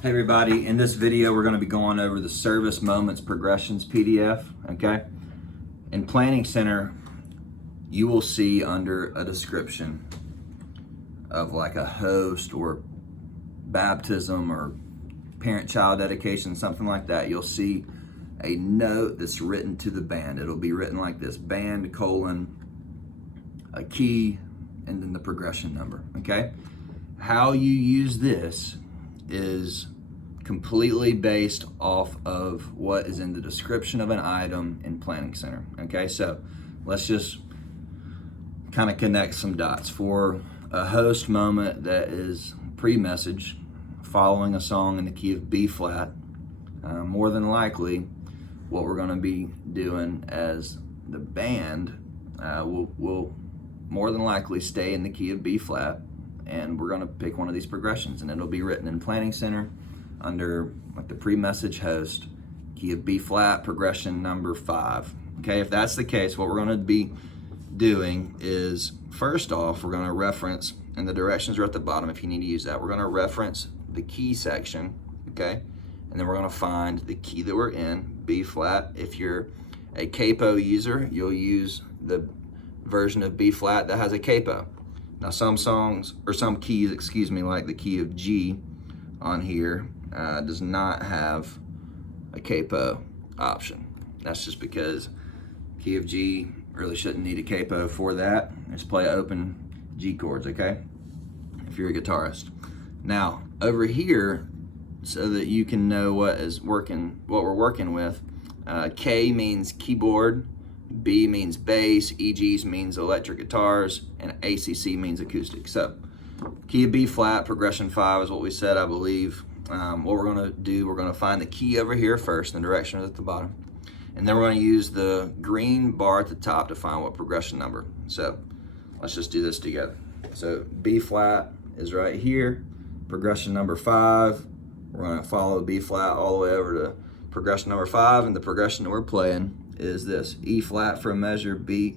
Hey everybody, in this video we're going to be going over the Service Moments Progressions PDF, okay? In Planning Center, you will see under a description of like a host or baptism or parent-child dedication, something like that, you'll see a note that's written to the band. It'll be written like this: band, colon, a key, and then the progression number, okay? How you use this is completely based off of what is in the description of an item in Planning Center. Okay, so let's just kind of connect some dots. For a host moment that is pre-message, following a song in the key of B flat, more than likely what we're going to be doing as the band will more than likely stay in the key of B flat, and we're going to pick one of these progressions, and it'll be written in Planning Center under like the pre-message host, key of B flat, progression number 5. Okay, if that's the case, what we're going to be doing is, first off, we're going to reference, and the directions are at the bottom if you need to use that. We're going to reference the key section, okay, and then we're going to find the key that we're in, B flat. If you're a capo user, you'll use the version of B flat that has a capo. Now some songs, or some keys, excuse me, like the key of G on here, does not have a capo option. That's just because key of G really shouldn't need a capo for that. Just play open G chords, okay? If you're a guitarist. Now, over here, so that you can know what we're working with, K means keyboard, B means bass, EGs means electric guitars, and ACC means acoustic. So, key of B flat, progression 5 is what we said, I believe. What we're going to do, we're going to find the key over here first, and the direction is at the bottom. And then we're going to use the green bar at the top to find what progression number. So, let's just do this together. So, B flat is right here, progression number 5. We're going to follow B flat all the way over to progression number 5, and the progression that we're playing is this: E flat for a measure, E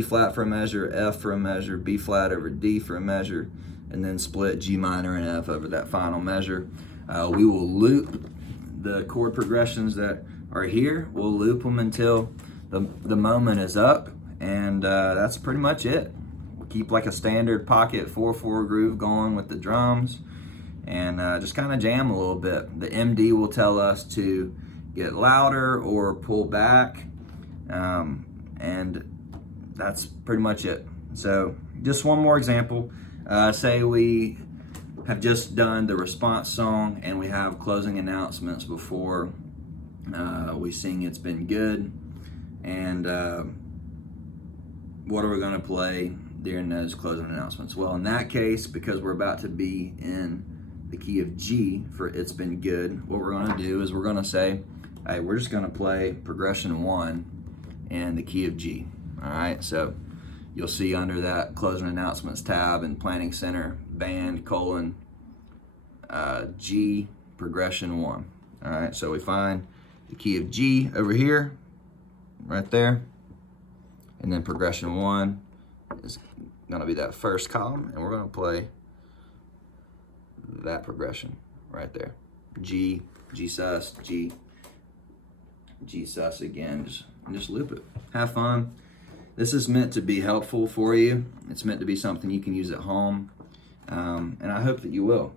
flat for a measure, F for a measure, B flat over D for a measure, and then split G minor and F over that final measure. We will loop the chord progressions that are here. We'll loop them until the moment is up, and that's pretty much it. We'll keep like a standard pocket 4/4 groove going with the drums, and just kind of jam a little bit. The MD will tell us to get louder or pull back, and that's pretty much it. So just one more example. Say we have just done the response song and we have closing announcements before we sing It's Been Good, and what are we going to play during those closing announcements? Well, in that case, because we're about to be in the key of G for It's Been Good, what we're going to do is we're going to say, hey, we're just going to play progression 1 in the key of G. All right, so you'll see under that closing announcements tab in Planning Center, band, colon, G, progression 1. All right, so we find the key of G over here, right there, and then progression 1 is going to be that first column, and we're going to play that progression right there. G, G sus, G, G sus again. Just loop it. Have fun. This is meant to be helpful for you. It's meant to be something you can use at home, and I hope that you will.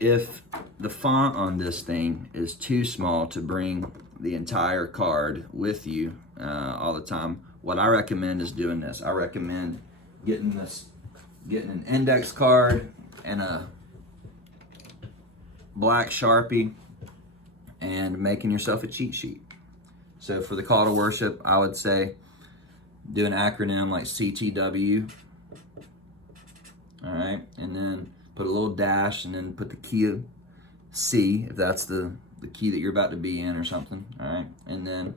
If the font on this thing is too small to bring the entire card with you all the time, what I recommend is doing this. I recommend getting an index card and a black Sharpie and making yourself a cheat sheet. So for the call to worship, I would say do an acronym like CTW, all right, and then put a little dash and then put the key of C, if that's the key that you're about to be in or something, all right, and then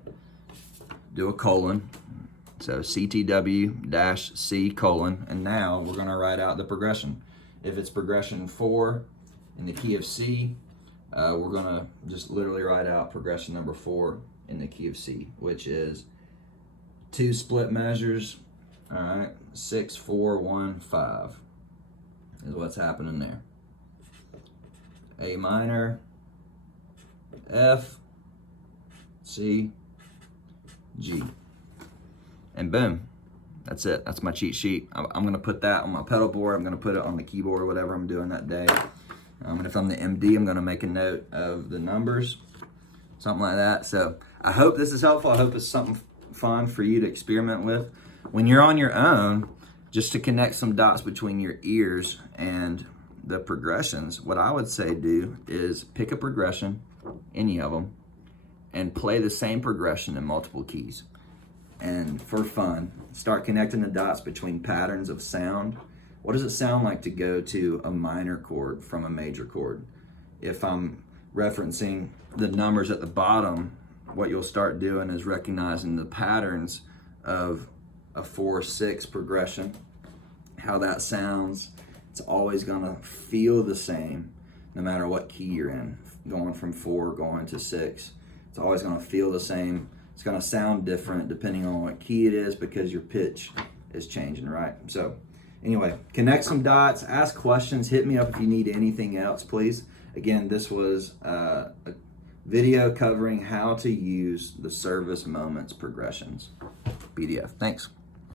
do a colon, so CTW-C colon, and now we're gonna write out the progression. If it's progression 4 in the key of C, we're gonna just literally write out progression number 4 in the key of C, which is 2 split measures, all right, 6, 4, 1, 5 is what's happening there. A minor, F, C, G. And boom, that's it. That's my cheat sheet. I'm gonna put that on my pedal board. I'm gonna put it on the keyboard, whatever I'm doing that day. And if I'm the MD, I'm gonna make a note of the numbers, something like that. So I hope this is helpful. I hope it's something fun for you to experiment with. When you're on your own, just to connect some dots between your ears and the progressions, what I would say do is pick a progression, any of them, and play the same progression in multiple keys. And for fun, start connecting the dots between patterns of sound. What does it sound like to go to a minor chord from a major chord? If I'm referencing the numbers at the bottom, what you'll start doing is recognizing the patterns of a 4/6 progression, how that sounds. It's always gonna feel the same no matter what key you're in, going from 4 going to 6. It's always gonna feel the same. It's gonna sound different depending on what key it is because your pitch is changing, right? So anyway, connect some dots, ask questions, hit me up if you need anything else, please. Again, this was a video covering how to use the service moments progressions PDF. Thanks.